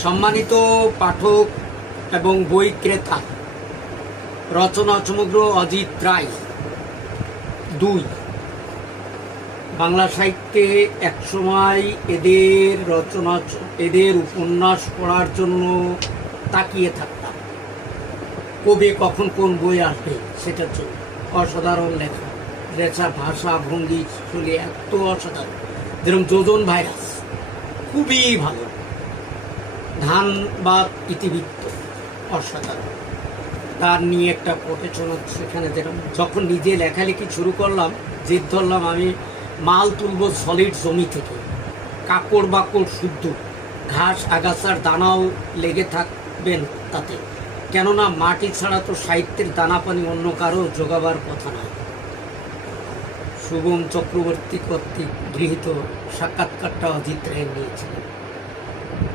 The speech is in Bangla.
সম্মানিত পাঠক এবং বই ক্রেতা, রচনা সমগ্র অজিত রায় 2। বাংলা সাহিত্যে একসময় এদের রচনা, এদের উপন্যাস পড়ার জন্য তাকিয়ে থাকতাম, কবে কখন কোন বই আসবে সেটার জন্য। অসাধারণ লেখা, ভাষা ভঙ্গি চলে এত অসাধারণ। যেরকম যোজন ভাইরাস খুবই ভালো, ধান বা ইতিবৃত্ত অসাধারণ। তার নিয়ে একটা কোটেশন হচ্ছে সেখানে, যেরকম যখন নিজে লেখালেখি শুরু করলাম, জেদ ধরলাম আমি মাল তুলব সলিড জমি থেকে, কাকড় বাকড় শুদ্ধ, ঘাস আগাছার দানাও লেগে থাকবেন তাতে, কেননা মাটি ছাড়া তো সাহিত্যের দানা পানি অন্য কারো জোগাবার কথা নয়। শুভম চক্রবর্তী কর্তৃক গৃহীত সাক্ষাৎকারটা অজিত রায় নিয়েছিলেন।